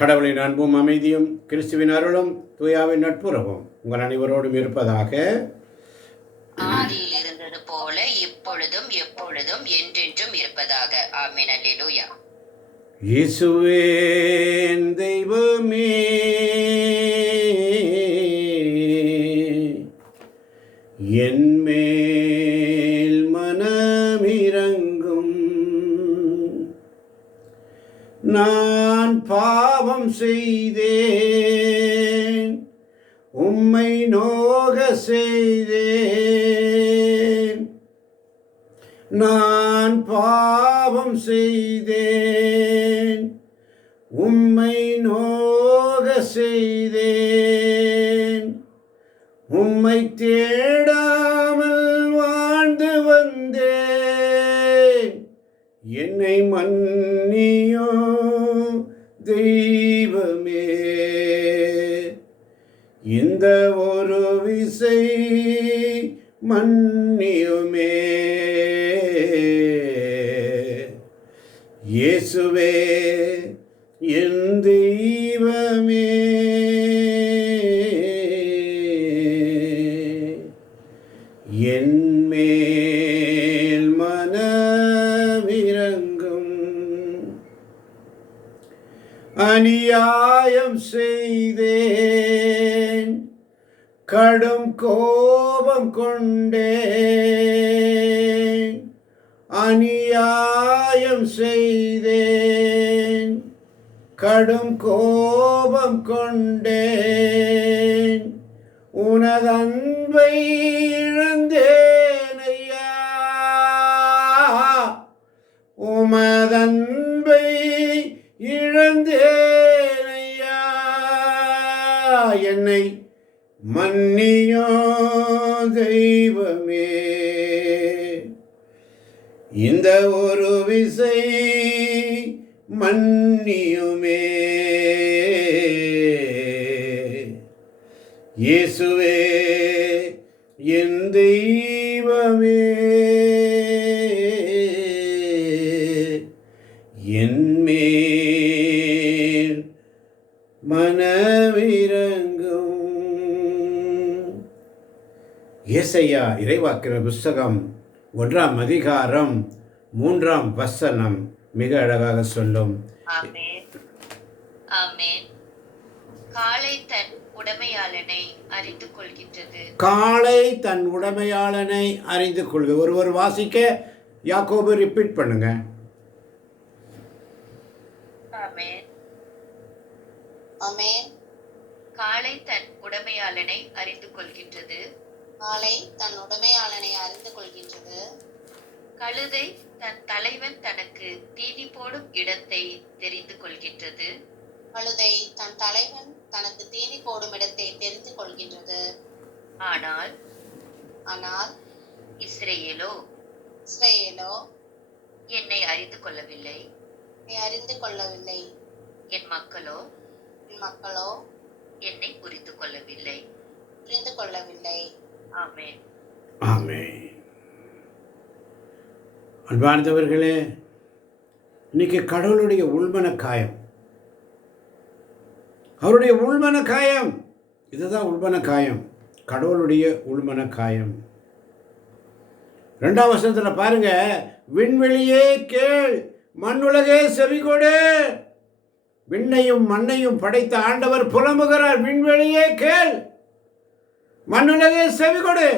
கடவுளின் அன்பும் அமைதியும் கிறிஸ்துவின் அருளும் தூயாவின் நட்புறவும் உங்கள் அனைவரோடும் இருப்பதாக. ஆதியில் இருந்தது போல இப்பொழுதும் எப்பொழுதும் என்றென்றும் இருப்பதாக. ஆமென். அல்லேலூயா. இயேசுவே தெய்வமே, என் மேல் மனமிரங்கும். நான் பாவம் செய்தேன், உம்மை நோக செய்தேன். நான் பாவம் செய்தேன், உம்மை நோக செய்தேன். உம்மை தேடாமல் வாழ்ந்து வந்தேன், என்னை மன்னியோ தெய்வமே. இந்த ஒரு விசை மன்னியுமே. இயேசுவே என் தெய்வமே, என் மேல் மனமிரங்கும். அநியாயம் செய்தேன், கடும் கோபம் கொண்டேன். அநியாயம் செய்தேன், கடும் கோபம் கொண்டேன். உனது அன்பை இழந்தேன் ஐயா, உமது அன்பை இழந்தேன் ஐயா. என்னை மன்னியோ தெய்வமே. இந்த ஒரு விசை மன்னியுமே. இயேசுவே என் தெய்வமே, என் மேல் மனமிரங்கும். ஏசாயா இறைவாக்கினர் புஸ்தகம் 1ஆம் அதிகாரம் 3ஆம் வசனம் மிக அழகாக சொல்லும். காளை தன் உடைமையாளனை அறிந்து கொள்கின்றது. காளை தன் உடைமையாளனை அறிந்து கொள்வது. ஒருவர் வாசிக்க யாக்கோபு ரிப்பீட் பண்ணுங்க. ஆமென். ஆமென். காளை தன் உடைமையாளனை அறிந்து கொள்கின்றது. காளை தன் உடைமையாளனை அறிந்து கொள்கின்றது. கழுதை தன் தலைவன் தனக்கு தீனி போடும் இடத்தை தெரிந்து கொள்கின்றது. கழுதை தன் தலைவன் தனக்கு தீனி போடும் இடத்தை தெரிந்து கொள்கின்றது. ஆனால் இஸ்ரேலோ என்னை அறிந்து கொள்ளவில்லை. அறிந்து கொள்ளவில்லை. என் மக்களோ என்னை புரிந்து கொள்ளவில்லை. ஆமென். ஆமென். அன்பார்ந்தவர்களே, இன்னைக்கு கடவுளுடைய உள்மன காயம், அவருடைய உள்மன காயம், இதுதான் உள்மன காயம், கடவுளுடைய உள்மன காயம். 2ஆம் வசனத்தில் பாருங்க, விண்வெளியே கேள், மண்ணுலகே செவிகொடு. விண்ணையும் மண்ணையும் படைத்த ஆண்டவர் புலம்புகிறார். விண்வெளியே கேள், மண்ணுலகே செவிகொடு.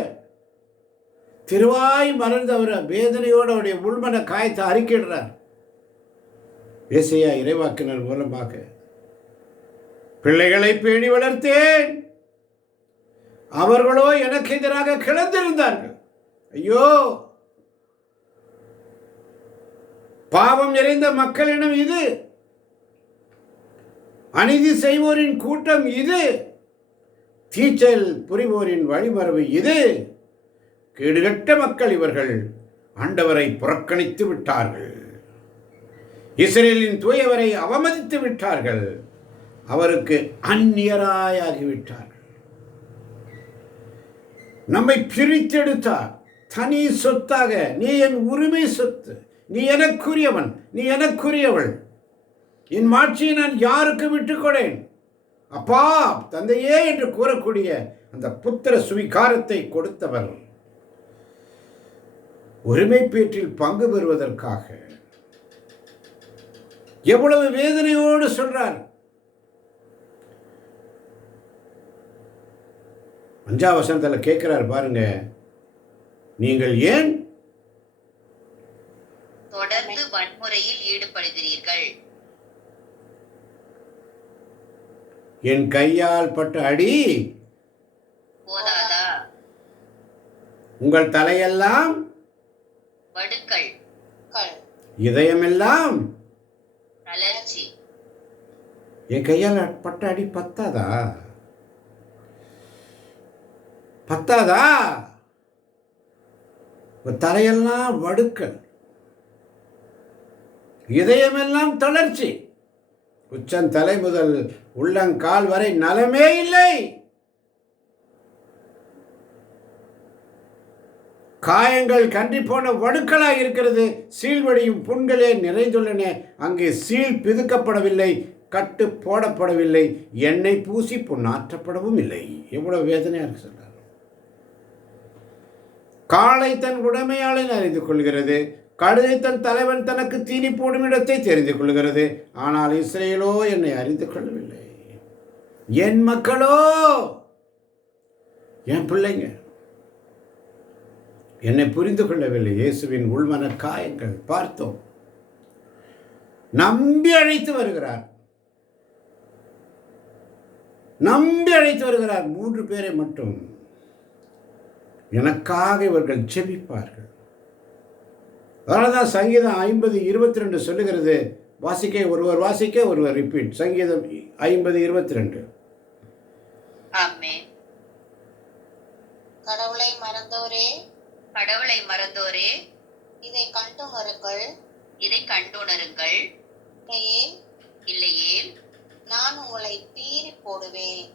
திருவாய் மறந்தவர் வேதனையோடு அவருடைய உள்மன காயத்தை அறிக்கின்றார். ஏசாயா இறைவாக்கினர் மூலமாக, பிள்ளைகளை பேணி வளர்த்தேன், அவர்களோ எனக்கு எதிராக கிளர்ந்திருந்தார்கள். ஐயோ, பாவம் நிறைந்த மக்களிடம் இது, அநீதி செய்வோரின் கூட்டம் இது, தீச்சல் புரிவோரின் வழிமரபு இது. கேடுகட்ட மக்கள் இவர்கள், ஆண்டவரை புறக்கணித்து விட்டார்கள், இஸ்ரேலின் தூயவரை அவமதித்து விட்டார்கள், அவருக்கு அந்நியராயாகிவிட்டார்கள். நம்மை பிரித்தெடுத்தார் தனி சொத்தாக. நீ என் உரிமை சொத்து, நீ எனக்குரியவன், நீ எனக்குரியவள். என் மாட்சியை நான் யாருக்கு விட்டுக்கொடேன்? அப்பா தந்தையே என்று கூறக்கூடிய அந்த புத்திர சுவிகாரத்தை கொடுத்தவர் உரிமை பேற்றில் பங்கு பெறுவதற்காக எவ்வளவு வேதனையோடு சொல்றார். 5ஆம் வசனத்தில் கேட்கிறார் பாருங்க, நீங்கள் ஏன் தொடர்ந்து வன்முறையில் ஈடுபடுகிறீர்கள்? என் கையால் பட்ட அடி போதாதா? உங்கள் தலையெல்லாம் வடுக்கள், இதயமெல்லாம் தளர்ச்சி. என் கையால் பட்ட அடி பத்தாதா? பத்தாதா? தலையெல்லாம் வடுக்கள், இதயமெல்லாம் தளர்ச்சி, உச்சந்தலை முதல் உள்ளங்கால் வரை நலமே இல்லை. காயங்கள் கன்றி போன வடுக்களாய் இருக்கிறது, சீழ்வடியும் புண்களே நிறைந்துள்ளன. அங்கே சீல் பிதுக்கப்படவில்லை, கட்டு போடப்படவில்லை, எண்ணெய் பூசி புண்ணாற்றப்படவும் இல்லை. எவ்வளவு வேதனையா இருக்கு சொல்றார். காளை தன் உடைமையாளன் அறிந்து கொள்கிறது, கழுதை தன் தலைவன் தனக்கு தீனி போடும் இடத்தை தெரிந்து கொள்கிறது. ஆனால் இஸ்ரேலோ என்னை அறிந்து கொள்ளவில்லை. என் மக்களோ, என் பிள்ளைங்க என்னை புரிந்து கொள்ளவில்லை. இயேசுவின் உள்மன காயங்கள் பார்த்தோம். நம்பி அழைத்து வருகிறார், நம்பி அழைத்து வருகிறார். 3 பேரை மட்டும் எனக்காக இவர்கள் ஜெபிப்பார்கள். அதனால்தான் சங்கீதம் 50:22 சொல்லுகிறது. வாசிக்க ஒருவர் வாசிக்க ஒருவர் ரிப்பீட். சங்கீதம் 50:22. ஆமென். கடவுளை மறந்தோரே, கடவுளை மறந்தோரே, இதை கண்டுணருங்கள். இதை கண்டுணருங்கள். இல்லையேல் நான் உங்களை பீறி போடுவேன்.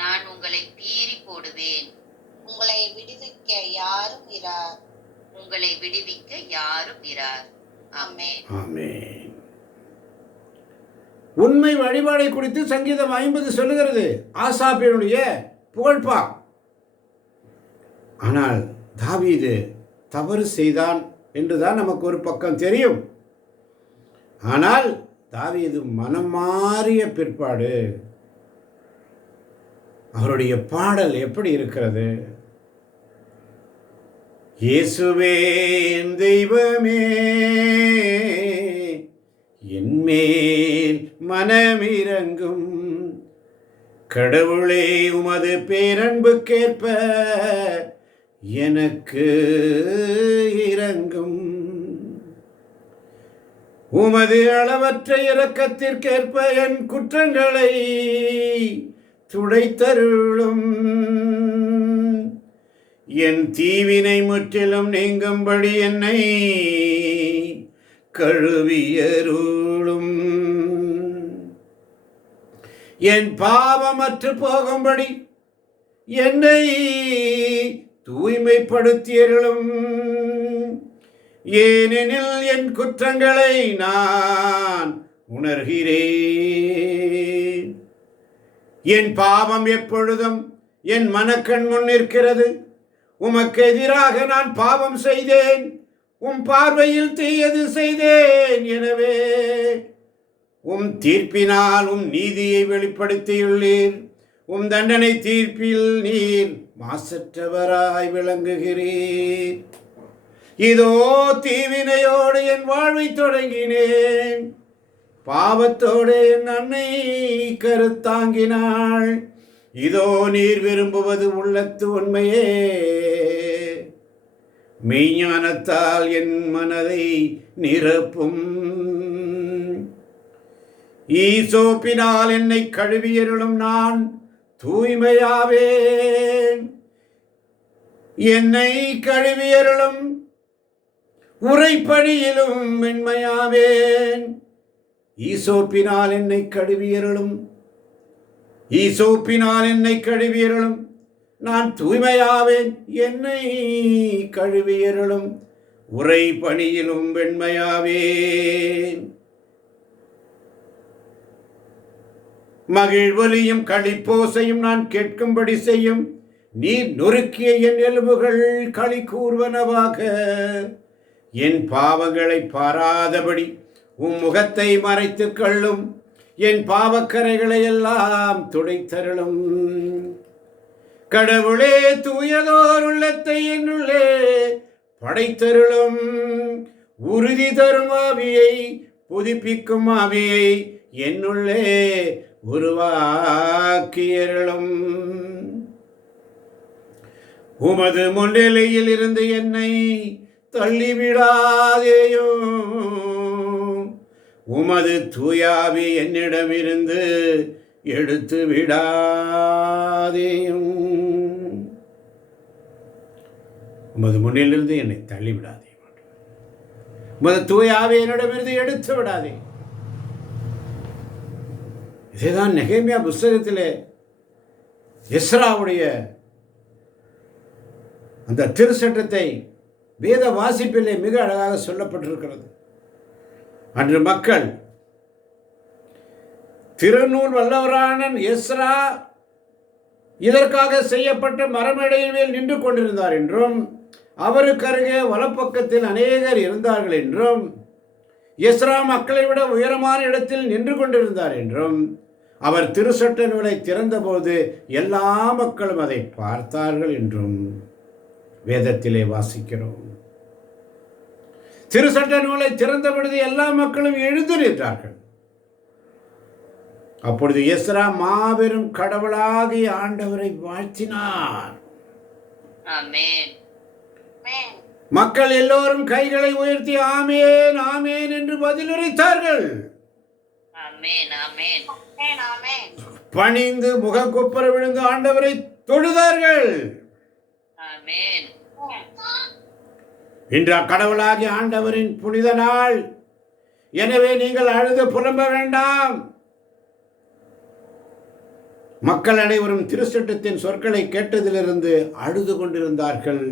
நான் உங்களை பீறி போடுவேன். உங்களை விடுவிக்க யாரும் இரார். உங்களை விடுவிக்க யாரும் இரார். ஆமென். ஆமென். உண்மை வழிபாடை குறித்து சங்கீதம் 50 சொல்லுகிறது. ஆசாபியனுடைய புகழ்பா. ஆனால் தாவீது தவறு செய்தான் என்றுதான் நமக்கு ஒரு பக்கம் தெரியும். ஆனால் தாவீது மனம் மாறிய பிற்பாடு அவருடைய பாடல் எப்படி இருக்கிறது? இயேசுவே என் தெய்வமே, என்மேல் மனமிரங்கும். கடவுளே உமது பேரன்புக்கேற்ப எனக்கு இரங்கும். உமது அளவற்ற இரக்கத்திற்கேற்ப என் குற்றங்களை துடைத்தருளும். என் தீவினை முற்றிலும் நீங்கும்படி என்னை கழுவியருளும். என் பாவமற்று போகும்படி என்னை தூய்மைப்படுத்தியருளும். ஏனெனில் என் குற்றங்களை நான் உணர்கிறேன். என் பாவம் எப்பொழுதும் என் மனக்கண் முன் நிற்கிறது. உமக்கு எதிராக நான் பாவம் செய்தேன், உம் பார்வையில் தீயது செய்தேன். எனவே உம் தீர்ப்பினால் உம் நீதியை வெளிப்படுத்தியுள்ளீர். உம் தண்டனை தீர்ப்பில் நீர் மாசற்றவராய் விளங்குகிறீர். இதோ தீவினையோடு என் வாழ்வை தொடங்கினேன், பாவத்தோடு என் அன்னை கருத்தாங்கினாள். இதோ நீர் விரும்புவது உள்ளத்து உண்மையே, மெய்ஞானத்தால் என் மனதை நிரப்பும். ஈசோப்பினால் என்னை கழுவியருளும், நான் தூய்மையாவேன். என்னை கழுவியருளும், உறைபடியிலும் மென்மையாவேன். ஈசோப்பினால் என்னை கழுவியருளும், ஈசோப்பினால் என்னை கழுவியருளும், நான் தூய்மையாவேன். என்னை கழுவியருளும், உறைபணியிலும் வெண்மையாவேன். மகிழ்வொலியும் களிப்போசையும் நான் கேட்கும்படி செய்யும். நீர் நொறுக்கிய என் எலும்புகள் களி கூர்வனவாக. என் பாவங்களை பாராதபடி உம் முகத்தை மறைத்துக் கொள்ளும். என் பாவக்கரைகளை எல்லாம் துடைத்தருளும். கடவுளே, தூயதோர் உள்ளத்தை என்னுள்ளே படைத்தருளும். உறுதி தரும் ஆவியை, புதுப்பிக்கும் ஆவியை என்னுள்ளே உருவாக்கியருளும். உமது முன்னிலையில் இருந்து என்னை தள்ளிவிடாதேயும். உமது தூயாவி என்னிடமிருந்து எடுத்து விடாதேயும். உமது முன்னிலிருந்து என்னை தள்ளிவிடாதே. உமது தூயாவி என்னிடமிருந்து எடுத்து விடாதே. இதேதான் நெகேமியா புஸ்தகத்திலே எஸ்ராவுடைய அந்த திருச்சட்டத்தை வேத வாசிப்பிலே மிக அழகாக சொல்லப்பட்டிருக்கிறது. அன்று மக்கள் திருநூல் வல்லவரான எஸ்ரா இதற்காக செய்யப்பட்ட மரமேடையின் மேல் நின்று கொண்டிருந்தார் என்றும், அவருக்கு அருகே வலப்பக்கத்தில் அநேகர் இருந்தார்கள் என்றும், எஸ்ரா மக்களை விட உயரமான இடத்தில் நின்று கொண்டிருந்தார் என்றும், அவர் திருச்சட்ட நூலை திறந்தபோது எல்லா மக்களும் அதை பார்த்தார்கள் என்றும் வேதத்திலே வாசிக்கிறோம். திருச்சட்ட நூலை திறந்த பொழுது எல்லா மக்களும் எழுந்து நின்றார்கள். அப்பொழுது எஸ்ரா மாபெரும் கடவுளாகிய ஆண்டவரை வாழ்த்தினார். மக்கள் எல்லோரும் கைகளை உயர்த்தி ஆமேன் ஆமேன் என்று பதிலுரைத்தார்கள். பணிந்து முகக்குப்புற விழுந்து ஆண்டவரை தொழுதார்கள். இன்று கடவுளாகிய ஆண்டவரின் புனித நாள். எனவே நீங்கள் அழுது புலம்ப வேண்டாம். மக்கள் அனைவரும் திருச்சட்டத்தின் சொற்களை கேட்டதிலிருந்து அழுது கொண்டிருந்தார்கள்.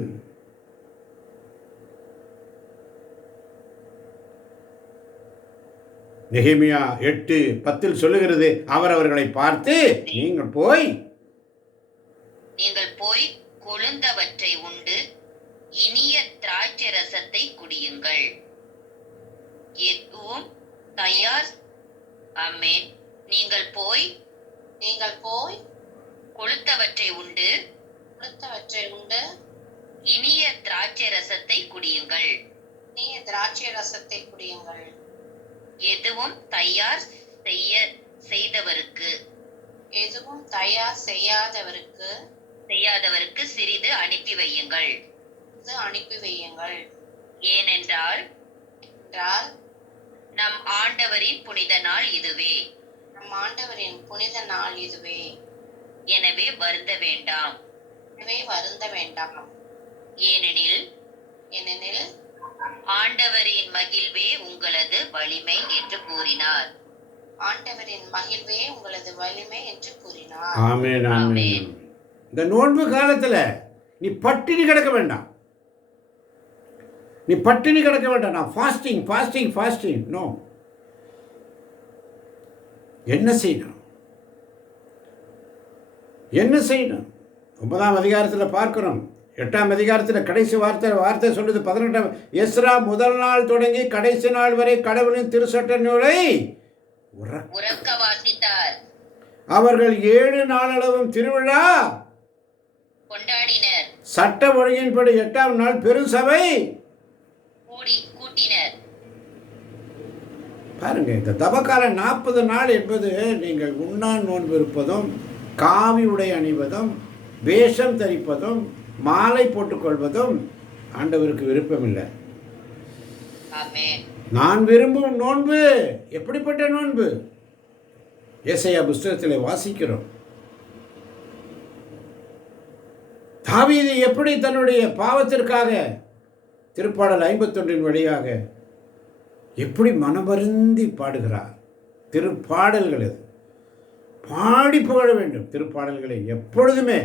நெகேமியா 8:10 சொல்லுகிறது, அவர் அவர்களை பார்த்து, நீங்கள் போய் கொழுந்தவற்றை உண்டு இனிய திராட்சை ரசத்தை குடியுங்கள். எதுவும் தயார். ஆமென். நீங்கள் போய் கொழுத்தவற்றை உண்டு இனிய திராட்சை ரசத்தை குடியுங்கள். எதுவும் தயார் செய்யாதவருக்கு சிறிது அனுப்பி வையுங்கள். ஏனென்றால் நம் ஆண்டவரின் புனித நாள் இதுவே. எனவே வருந்த வேண்டாம். ஏனெனில் ஆண்டவரின் மகிழ்வே உங்களது வலிமை என்று கூறினார். ஆமென் ஆமென். இந்த நோன்பு காலத்துல நீ பட்டினி கிடக்க வேண்டாம். நான் ஃபாஸ்டிங். நோ. என்ன செய்யணும்? 9ஆம் அதிகாரத்தில் பார்க்கிறோம். 8ஆம் அதிகாரத்தில் கடைசி வார்த்தை சொல்லுது. 18 எஸ்ரா முதல் நாள் தொடங்கி கடைசி நாள் வரை கடவுளின் திருச்சட்ட நூலை உறக்க வாசித்தார். அவர்கள் 7 நாளளவும் திருவிழா கொண்டாடினர். சட்ட ஒழுங்கின்படி 8ஆம் நாள் பெருசபை கூட்டினர். பாருங்க, இந்த தபக்கால 40 நாள் என்பது நீங்கள் உண்ணா நோன்பு இருப்பதும், காவி உடை அணிவதும், வேஷம் தரிப்பதும், மாலை போட்டுக்கொள்வதும் ஆண்டவருக்கு விருப்பமில்லை. நான் விரும்பும் நோன்பு எப்படிப்பட்ட நோன்பு? ஏசாயா புஸ்தகத்தில் வாசிக்கிறோம். தாவீது எப்படி தன்னுடைய பாவத்திற்காக திருப்பாடல் 51 வழியாக எப்படி மனமருந்தி பாடுகிறார். திருப்பாடல்கள் இது பாடி புகழ வேண்டும். திருப்பாடல்களை எப்பொழுதுமே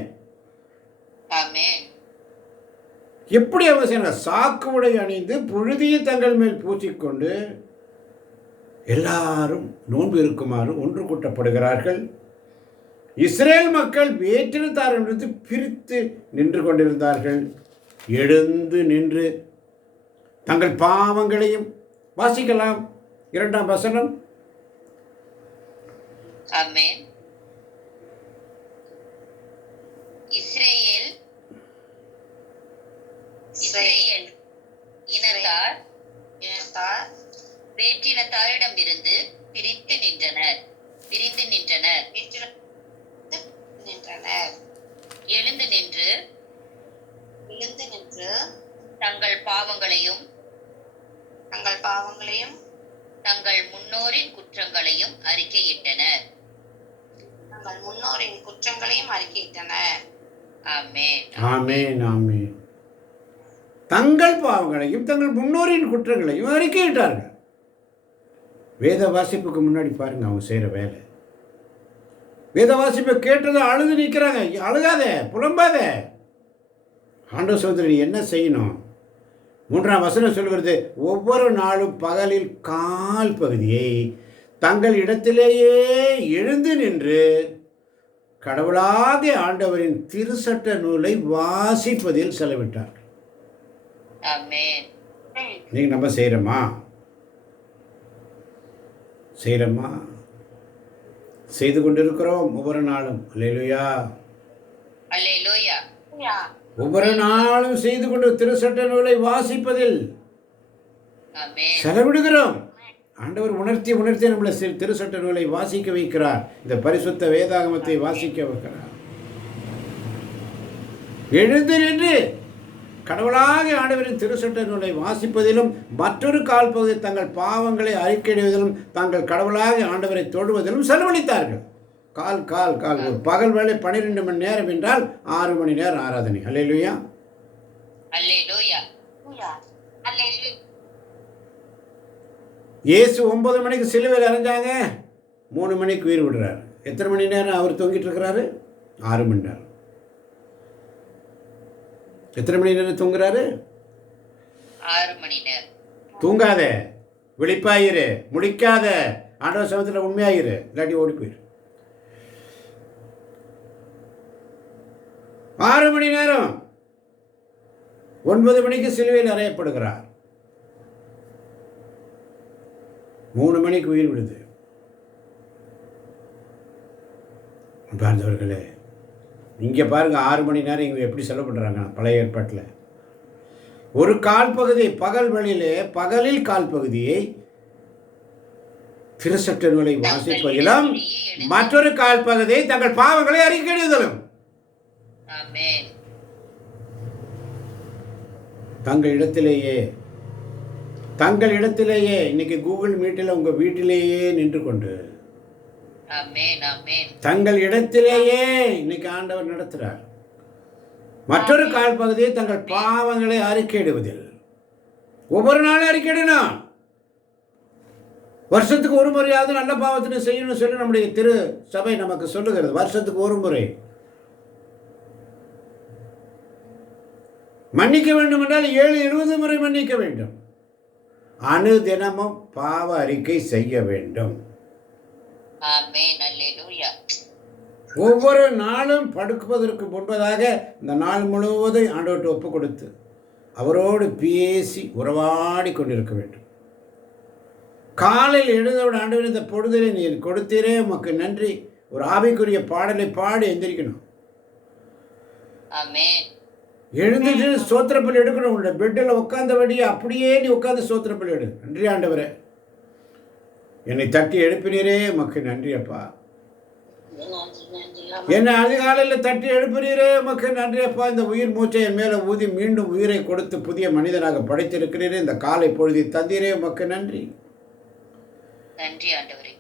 எப்படி அவசியம்? சாக்கு உடை அணிந்து புழுதியை தங்கள் மேல் பூசிக்கொண்டு எல்லாரும் நோன்பு இருக்குமாறு ஒன்று கூட்டப்படுகிறார்கள். இஸ்ரேல் மக்கள் வேற்றினத்தாரிடமிருந்து பிரித்து நின்று கொண்டிருந்தார்கள். எழுந்து நின்று தங்கள் பாவங்களையும் வாசிக்கலாம். 2ஆம் வசனம். ஆமென். இஸ்ரேல் இனத்தார் வேற்றினத்தாரிடமிருந்து பிரிந்து நின்றனர். எழுந்து நின்று தங்கள் பாவங்களையும் தங்கள் முன்னோரின் குற்றங்களையும் அறிக்கையிட்டனர். ஆமென். ஆமென், ஆமென். தங்கள் பாவங்களையும் தங்கள் முன்னோரின் குற்றங்களையும் அறிக்கையிட்டார்கள். வேத வாசிப்புக்கு முன்னாடி பாருங்க அவங்க செய்கிற வேலை. வேத வாசிப்பை கேட்டதை அழுது நிற்கிறாங்க. அழுகாத, புலம்பாத. ஆண்டவர் சகோதரன் என்ன செய்யணும்? 3ஆம் வசனம் சொல்கிறது, ஒவ்வொரு நாளும் பகலில் கால் பகுதியை தங்கள் இடத்திலேயே எழுந்து நின்று கடவுளாகிய ஆண்டவரின் திருச்சட்ட நூலை வாசிப்பதில் செலவிட்டார். ஆமென். நீங்க நம்ம செய்கிறோமா? செய்து கொண்டிருக்கிறோம் ஒவ்வொரு நாளும். அல்லேலூயா. அல்லேலூயா. ஒவ்வொரு நாளும் செய்து கொண்டு திருச்சட்ட நூலை வாசிப்பதில் ஆமென். செலவிடுகிறோம். ஆண்டவர் உணர்த்தி நம்மளை திருச்சட்ட நூலை வாசிக்க வைக்கிறார். இந்த பரிசுத்த வேதாகமத்தை வாசிக்க வைக்கிறார். எழுந்து நின்று கடவுளாக ஆண்டவரின் திருச்சட்ட நூலை வாசிப்பதிலும் மற்றொரு கால் பகுதி தங்கள் பாவங்களை அறிக்கையிடுவதிலும் தங்கள் கடவுளாக ஆண்டவரை தொழுவதிலும் செலவழித்தார்கள். கால் ஒரு பகல் வேளை 12 மணி நேரம் என்றால் 6 மணி நேரம் ஆராதனை. அல்லேலூயா. அல்லேலூயா. இயேசு 9 மணிக்கு சிலுவையில் இறந்தாங்க. 3 மணிக்கு உயிர் விடுறாரு. எத்தனை மணி நேரம் அவர் தொங்கிட்டு இருக்கிறாரு? 6 மணி நேரம். எத்தனை மணி நேரம் தூங்குறாரு? 6 மணி நேரம். தூங்காத, விழிப்பாயிரு, முடிக்காத, ஆண்டவர் சமயத்தில் உண்மையாயிரு, இல்லாட்டி ஓடி போயிரு. 6 மணி நேரம். 9 மணிக்கு சிலுவையில் அறையப்படுகிறார். 3 மணிக்கு உயிர் விடுது. பார்த்தவர்களே, இங்கே பாருங்க 6 மணி நேரம் இவங்க எப்படி செலவு பண்ணுறாங்க. பழைய ஏற்பாட்டில் ஒரு கால் பகுதி பகலில் கால் பகுதியை திருச்சட்ட நூலை வாசிப்பதிலும் மற்றொரு கால் பகுதியை தங்கள் பாவங்களை அறிக்கையிடுதலும். ஆமென். தங்கள் இடத்திலேயே இன்னைக்கு கூகுள் மீட்டில் உங்கள் வீட்டிலேயே நின்று கொண்டு ஆமென். ஆமென். தங்கள் இடத்திலேயே இன்னைக்கு ஆண்டவர் நடத்துகிறார். மற்றொரு கால் பகுதியை தங்கள் பாவங்களை அறிக்கையிடுவதில் ஒவ்வொரு நாளும் அறிக்கையிடணும். வருஷத்துக்கு ஒரு முறையாவது நல்ல பாவத்தினை செய்யணும்னு சொல்லி நம்முடைய திரு சபை நமக்கு சொல்லுகிறது. வருஷத்துக்கு ஒரு முறை மன்னிக்க வேண்டும் என்றால் 7-20 முறை மன்னிக்க வேண்டும். அனுதினமும் பாவ அறிக்கை செய்ய வேண்டும். ஆமென். அல்லேலூயா. ஒவ்வொரு நாளும் படுப்பதற்கு முன்பதாக இந்த நாள் முழுவதும் ஆண்டவர்கிட்ட ஒப்பு கொடுத்து அவரோடு பேசி உறவாடி கொண்டிருக்க வேண்டும். காலையில் எழுந்தவுடன் ஆண்டவர் இந்த பொழுதிலே நீர் கொடுத்தீரே உமக்கு நன்றி, ஒரு ஆவிக்குரிய பாடலை பாடி எந்திரிக்கணும். ஆமென். எழுந்துட்டு ஸ்தோத்திரப்பலி எடுக்கணும். உள்ள பெட்டில் உட்கார்ந்தபடியே அப்படியே நீ உட்கார்ந்து ஸ்தோத்திரப்பலி எடு. நன்றி ஆண்டவரே, என்னை தட்டி எழுப்பினீரே உமக்கு நன்றி அப்பா. என்னை அதிகாலையில் தட்டி எழுப்பினீரே உமக்கு நன்றி அப்பா. இந்த உயிர் மூச்சை என் மேலே ஊதி மீண்டும் உயிரை கொடுத்து புதிய மனிதனாக படைத்திருக்கிறீரே. இந்த காலை பொழுதி தந்தீரே உமக்கு நன்றி. நன்றி ஆண்டவரே.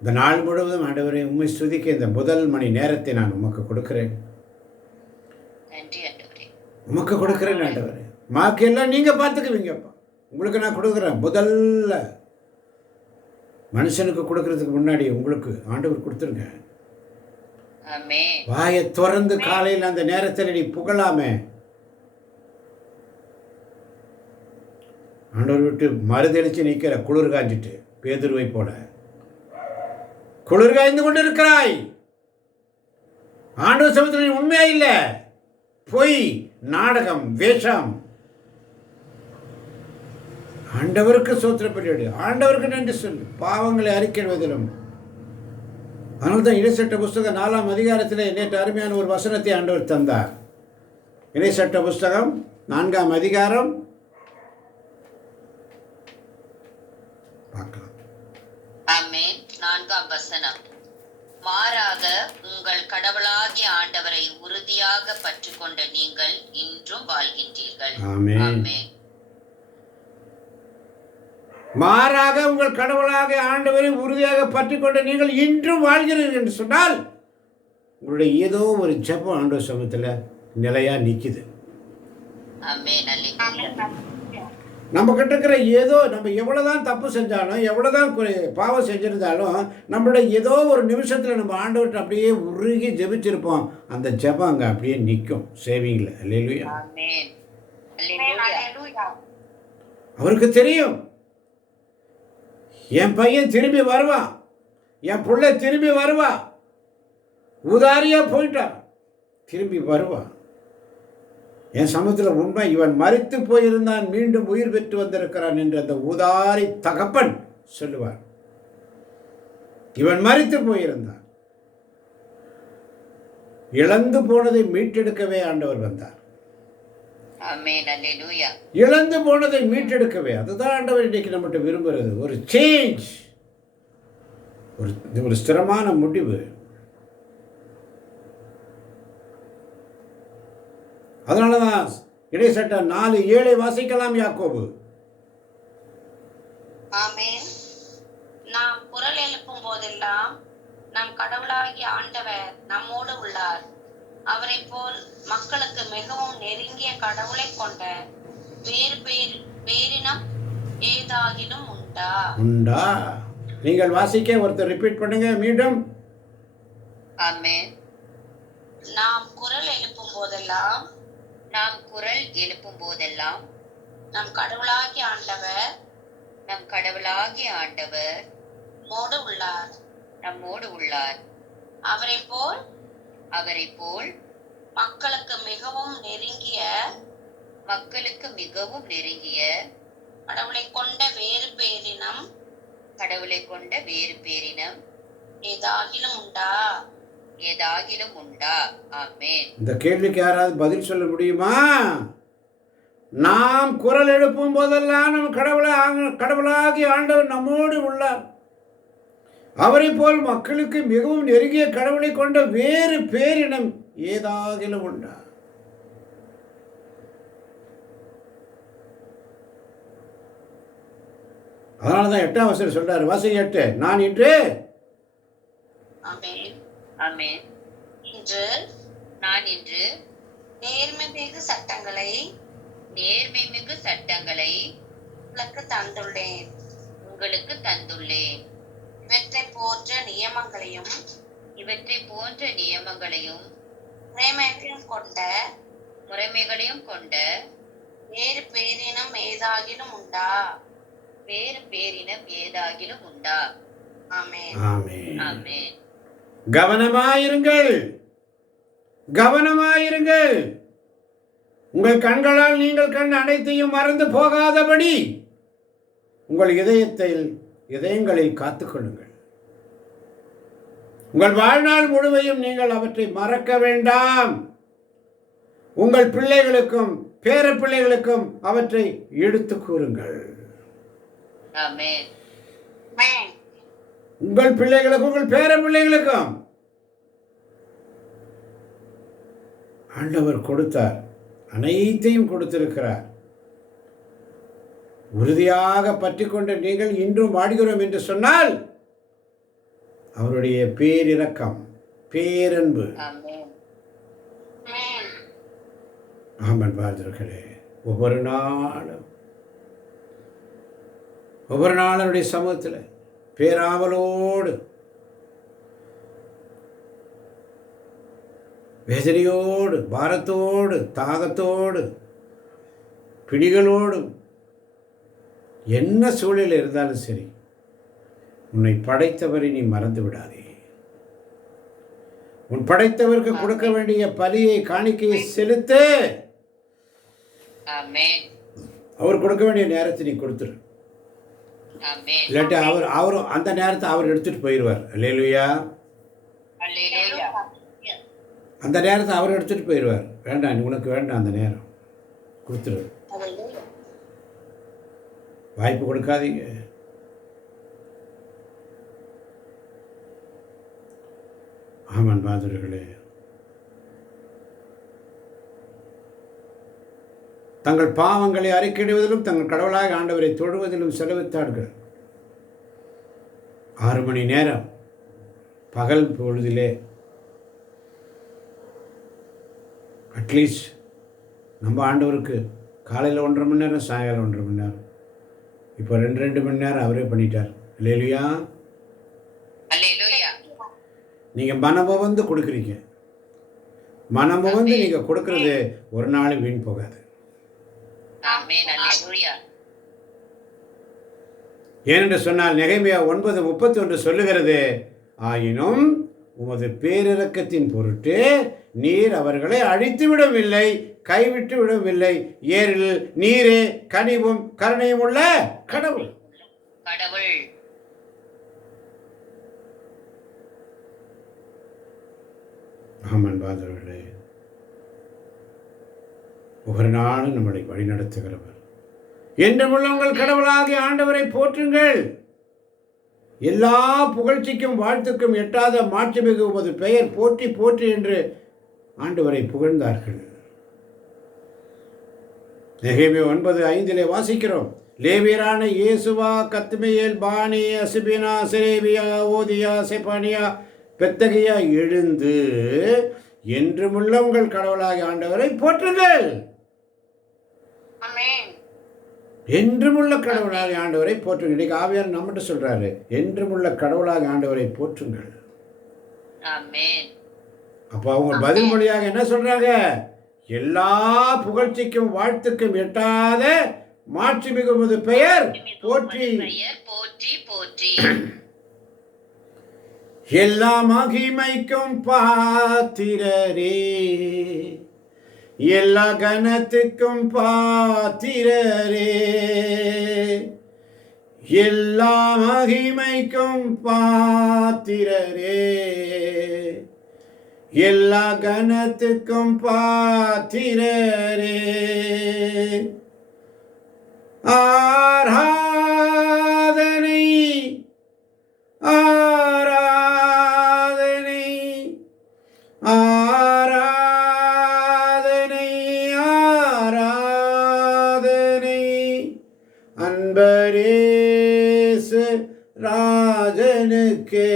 இந்த நாள் முழுவதும் ஆண்டவரே உம்மை ஸ்துதிக்க இந்த முதல் மணி நேரத்தை நான் உமக்கு கொடுக்கிறேன். நன்றி ஆண்டவரே. உமக்கு கொடுக்கிறேன் ஆண்டவரே. மாக்கு எல்லாம் நீங்கள் பார்த்துக்குவீங்கப்பா. உங்களுக்கு நான் கொடுக்குறேன். முதல்ல மனுஷனுக்கு கொடுக்கறதுக்கு முன்னாடி உங்களுக்கு ஆண்டவர் கொடுத்துருங்க. ஆமென். வாயை திறந்து காலையில் அந்த நேரத்தில் நீ புகழாமே. ஆண்டவர் விட்டு மறுதளிச்சு நிற்கிற, குளிர் காஞ்சிட்டு பேதுருவை போல குளிர் காய்ந்து கொண்டு இருக்கிறாய். ஆண்டவர் சமூகத்தில் உண்மையா இல்லை, பொய், நாடகம், வேஷம். ஆண்டவருக்கு சோத்திரப்பட்டு, ஆண்டவருக்கு நன்றி சொல்லு, பாவங்களை அறிக்கைவதிலும். அதனால தான் இணைசட்ட புஸ்தகம் 4ஆம் அதிகாரத்தில் நேற்று அருமையான ஒரு வசனத்தை ஆண்டவர் தந்தார். இணைசட்ட புஸ்தகம் 4ஆம் அதிகாரம் பார்க்கலாம். ஆமென். 4ஆம் வசனம். மாறாக உங்கள் கடவுளாகிய ஆண்டவரை உறுதியாக பற்றிக்கொண்ட நீங்கள் இன்றும் வாழ்கின்றீர்கள். ஆமென். ஆமென். மாறாக உங்கள் கடவுளாக ஆண்டவரை உறுதியாக பற்றிக்கொண்ட நீங்கள் இன்றும் வாழ்கிறீர்கள் என்று சொன்னால், உங்களுடைய ஏதோ ஒரு ஜெபம் ஆண்டவர் சமூகத்தில் நிலையா நிற்குது. ஆமென். அல்லேலூயா. நம்ம கிட்ட இருக்கிற ஏதோ, நம்ம எவ்வளோதான் தப்பு செஞ்சாலும், எவ்வளோதான் பாவம் செஞ்சிருந்தாலும், நம்மளோட ஏதோ ஒரு நிமிஷத்தில் நம்ம ஆண்டவர்கிட்ட அப்படியே உருகி ஜெபிச்சிருப்போம். அந்த ஜெபம் அங்கே அப்படியே நிற்கும் சேவிங்கில். அல்லேலூயா. ஆமென். அல்லேலூயா. அவருக்கு தெரியும், என் பையன் திரும்பி வருவான், என் பிள்ளை திரும்பி வருவான், உதாரியா போயிட்டான், திரும்பி வருவான். என் சமூகத்தில் உண்மை, இவன் மரித்து போயிருந்தான், மீண்டும் உயிர் பெற்று வந்திருக்கிறான் என்று அந்த உதாரி தகப்பன் சொல்லுவார். இவன் மரித்து போயிருந்தான், இழந்து போனதை மீட்டெடுக்கவே ஆண்டவர் வந்தார். ஆமென். அல்லேலூயா. இழந்து போனதை மீட்டெடுக்கவே. அதுதான் ஆண்டவர் இன்னைக்கு நம்மகிட்ட விரும்புகிறது. ஒரு சேஞ்ச், ஒரு ஸ்திரமான முடிவு. அதனால தான் இடைச்சட்ட 4:7 வாசிக்கலாம் யாக்கோபு. ஆமென். நாம் குரல் எழுப்பும் போதெல்லாம் நம் கடவுளாகிய ஆண்டவர் நம்மோடு உள்ளார். அவரை போல் மக்களுக்கு மிகவும் நெருங்கிய கடவுளை கொண்ட பேரினம் ஏதாகிலும் உண்டா? உண்டா? நீங்கள் வாசிக்க ஒருத்தர் ரிப்பீட் பண்ணுங்க மீண்டும். ஆமென். நாம் குரல் எழுப்பும் போதெல்லாம் நாம் குரல் எழுப்பும் போதெல்லாம் நம் கடவுளாகிய ஆண்டவர் நம்மோடு உள்ளார். நம்மோடு உள்ளார். அவரை போல் மக்களுக்கு மிகவும் நெருங்கிய கடவுளை கொண்ட வேறு பேரினம் ஏதாகிலும் உண்டா? ஆமென். இந்த கேள்விக்கு யாராவது பதில் சொல்ல முடியுமா? நாம் குரல் எழுப்பும் போதெல்லாம் நம் கடவுளாகி ஆண்டவர் நம்மோடு உள்ளார். அவரை போல் மக்களுக்கு மிகவும் நெருங்கிய கடவுளை கொண்ட வேறு பேரினம் ஏதாகிலும் உண்டா? அதனால தான் 8ஆம் வசனம் சொல்றாரு, வாசிங்க 8. நான் இன்று ஆமென். நேர்மை மிகு சட்டங்களை உங்களுக்கு தந்துள்ளேன். இவற்றை போன்ற நியமங்களையும் முறைமைகளையும் கொண்ட வேறு பேரினம் ஏதாகிலும் உண்டா? ஆமென். ஆமென். ஆமென். கவனமாயிருங்கள். உங்கள் கண்களால் நீங்கள் கண் அனைத்தையும் மறந்து போகாதபடி உங்கள் இதயங்களில் காத்துக்கொள்ளுங்கள். உங்கள் வாழ்நாள் முழுமையும் நீங்கள் அவற்றை மறக்க வேண்டாம். உங்கள் பிள்ளைகளுக்கும் பேர பிள்ளைகளுக்கும் அவற்றை எடுத்து கூறுங்கள். ஆமென். உங்கள் பிள்ளைகளுக்கும் உங்கள் பேர பிள்ளைகளுக்கும் ஆண்டவர் கொடுத்தார், அனைத்தையும் கொடுத்திருக்கிறார். உறுதியாக பற்றி கொண்ட நீங்கள் இன்றும் வாழ்கிறோம் என்று சொன்னால் அவருடைய பேரிரக்கம், பேரன்பு. ஆமன் பார்த்திருக்கிறே. ஒவ்வொரு நாளும் அவருடைய சமூகத்தில் பேராவலோடு, வேதனையோடு, பாரத்தோடு, தாகத்தோடு, பிடிகளோடும் என்ன சூழல் இருந்தாலும் சரி, உன்னை படைத்தவரை நீ மறந்து விடாதே. உன் படைத்தவருக்கு கொடுக்க வேண்டிய பலியை, காணிக்கையை செலுத்து. அவர் கொடுக்க வேண்டிய நேரத்தை நீ கொடுத்துரு. இல்லாட்டி அவரும் அந்த நேரத்தை அவர் எடுத்துட்டு போயிடுவார். அல்லேலூயா. அந்த நேரத்தை அவர் எடுத்துட்டு போயிடுவார். வேண்டாம், உனக்கு வேண்டாம், அந்த நேரம் கொடுத்துரு. வாய்ப்பு கொடுக்காதீங்க. ஆமான் பாதுர்களே, தங்கள் பாவங்களை அறிக்கையிடுவதிலும் தங்கள் கடவுளாக ஆண்டவரை தொழுவதிலும் செலவித்தார்கள். 6 மணி நேரம் பகல் பொழுதிலே. அட்லீஸ்ட் நம்ம ஆண்டவருக்கு காலையில் 1.5 மணி நேரம், சாயங்காலம் 1.5 மணி நேரம், இப்போ 2 மணி நேரம் அவரே பண்ணிட்டார். அல்லேலூயா. நீங்கள் மனமும் வந்து கொடுக்குறீங்க. மனமும் வந்து நீங்கள் கொடுக்கறது ஒரு நாள் வீண் போகாது. ஏனென்று சொன்னால் நெகேமியா 9:31 சொல்லுகிறது, ஆயினும் உமது பேரிரக்கத்தின் பொருட்டு நீர் அவர்களை அழித்து விடவில்லை, கைவிட்டு விடவில்லை. ஏரில் நீரே கனிவும் கருணையும் உள்ள கடவுள். ஆமன் பாதர்களே, ஒவ்வொரு நாளும் நம்மளை வழிநடத்துகிறவர். என்றுமுள்ள உங்கள் கடவுளாகிய ஆண்டவரை போற்றுங்கள். எல்லா புகழ்ச்சிக்கும் வாழ்த்துக்கும் எட்டாத மாட்சிமிகு உமது பெயர் போற்றி போற்றி என்று ஆண்டவரை புகழ்ந்தார்கள். நெகேமியா 9:5 வாசிக்கிறோம். லேவியரான இயேசுவா, கத்மியேல், பானி, அசிபினா, செரேபியா, ஓதியா, செபானியா, பெத்தகையா எழுந்து என்றுமுள்ள உங்கள் கடவுளாகிய ஆண்டவரை போற்றுங்கள். என்றுமுள்ள கடவுளாக ஆண்டவரை போற்றுங்கள். இன்னைக்கு ஆவியார் நம்மகிட்ட சொல்றாரு, என்றுமுள்ள கடவுளாக ஆண்டவரை போற்றுங்கள். அப்போ அவங்க பதில் மொழியாக என்ன சொல்றாங்க? எல்லா புகழ்ச்சிக்கும் வாழ்த்துக்கும் எட்டாத மாட்சிமிகு உமது பெயர் போற்றி போற்றி. எல்லா மகிமைக்கும் பாத்திரரே, எல்லா கனத்துக்கும் பாத்திரரே, எல்லா மகிமைக்கும் பாத்திரரே, எல்லா கனத்துக்கும் பாத்திரரே. ஆராதனை ஆராதனை ஆராதனை ஆராதனை அன்பரேசு ராஜனுக்கே,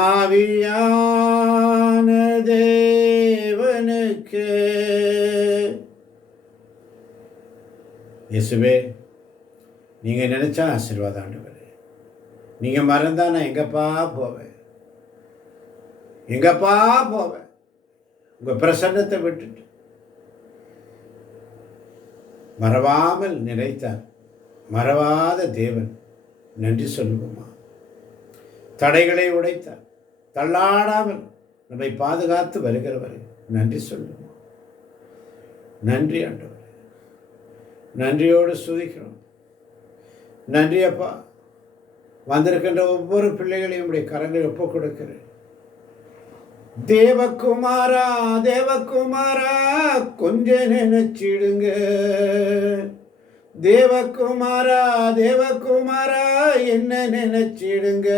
ஆவியான தேவனுக்கே. இயேசுவே, நீங்கள் நினச்சா ஆசீர்வாதம் ஆண்டவரே. நீங்கள் மறந்தா நான் எங்கப்பா போவேன், எங்கப்பா போவேன்? உங்கள் பிரசன்னத்தை விட்டுட்டு மறவாமல் நினைத்தார் மறவாத தேவன். நன்றி சொல்லுவோமா? தடைகளை உடைத்தார், தள்ளாடாமல் நம்மை பாதுகாத்து வருகிறவரை நன்றி சொல்லுவோமா? நன்றி ஆண்டவரே, நன்றியோடு சுதிக்கிறோம். நன்றி அப்பா. வந்திருக்கின்ற ஒவ்வொரு பிள்ளைகளையும் உடைய கரங்களை ஒப்புக் கொடுக்கிறேன். தேவகுமாரா தேவகுமாரா கொஞ்ச நினைச்சிடுங்க, தேவகுமாரா தேவகுமாரா என்ன நினைச்சிடுங்க.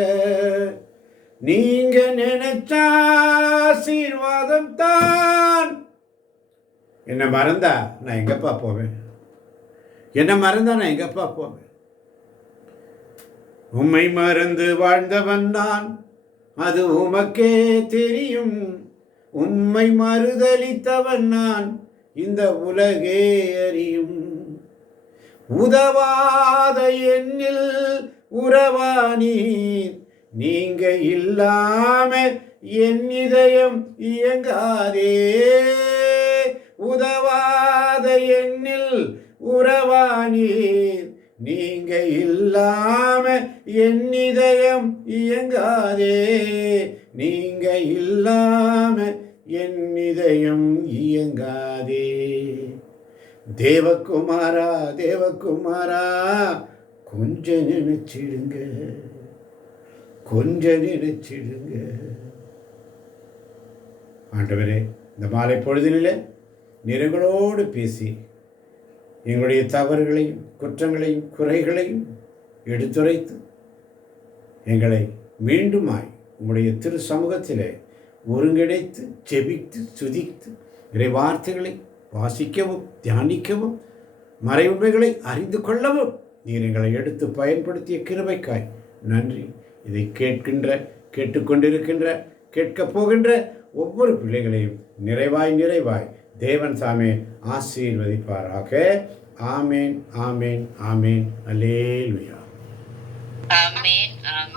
நீங்க நினைச்சா ஆசீர்வாதம் தான். என்ன மறந்தா நான் எங்கப்பா போவேன்? என்ன மறந்தா நான் எங்கப்பா போவேன்? உம்மை மறந்து வாழ்ந்தவன் நான், அது உமக்கே தெரியும். உம்மை மறுதலித்தவன் நான், இந்த உலகே அறியும். உதவாத எண்ணில் உறவானீர், நீங்க இல்லாம என் இதயம் இயங்காதே. உதவாத எண்ணில் உறவானீர். நீங்க இல்லாம என் இதயம் இயங்காதே. நீங்க இல்லாம என் இதயம் இயங்காதே. தேவகுமாரா தேவகுமாரா, கொஞ்சம் நினைச்சிடுங்க, கொஞ்சம் நினைச்சிடுங்க. ஆண்டவரே, இந்த மாலை பொழுதினிலே நிறைகளோடு பேசி எங்களுடைய தவறுகளையும் குற்றங்களையும் குறைகளையும் எடுத்துரைத்து எங்களை மீண்டுமாய் உம்முடைய திரு சமூகத்திலே ஒருங்கிணைத்து ஜெபித்து துதித்து இறை வார்த்தைகளை வாசிக்கவும் தியானிக்கவும் மறை உண்மைகளை அறிந்து கொள்ளவும் நீர் எங்களை எடுத்து பயன்படுத்திய கிருபைக்காய் நன்றி. இதை கேட்டுக்கொண்டிருக்கின்ற கேட்கப் போகின்ற ஒவ்வொரு பிள்ளைகளையும் நிறைவாய் தேவன் தாமே ஆசீர்வதிப்பாராக. ஆமேன் ஆமேன் ஆமேன். அல்லேலூயா. ஆமென் ஆமென்.